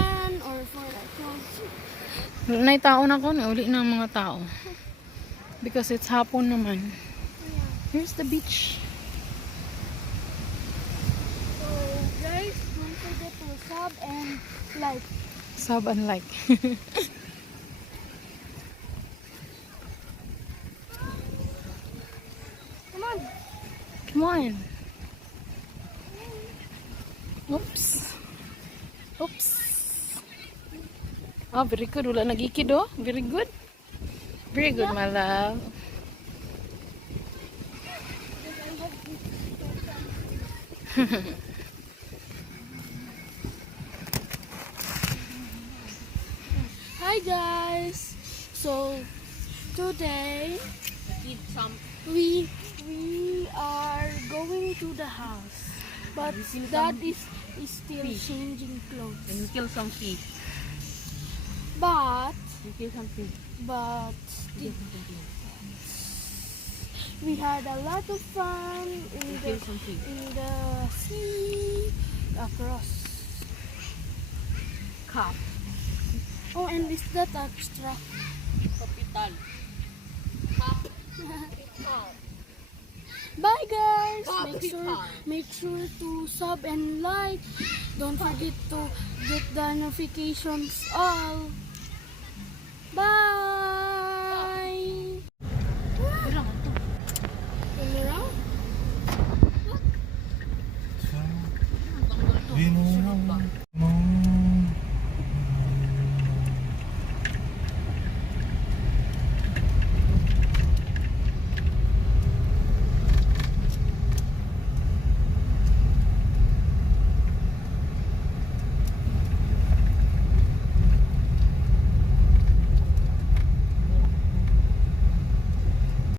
sand or for like Nay tao na ko, uli na ang mga tao. Because it's hapon naman. Here's the beach. So guys, don't forget to sub and like. Sub and like. Come on. Come on. Oops. Oops. Oh, very good. Wala nagikid oh. Very good. Very good, my love. Hi guys. So today we are going to the house, but Dad is still changing clothes. And you kill some fish. But You kill some fish. we had a lot of fun in You the kill some fish. sea across. Cup. Oh, and is that extra? Kapital. Bye guys. Kapital. Make sure to sub and like. Don't forget to get the notifications all. Bye.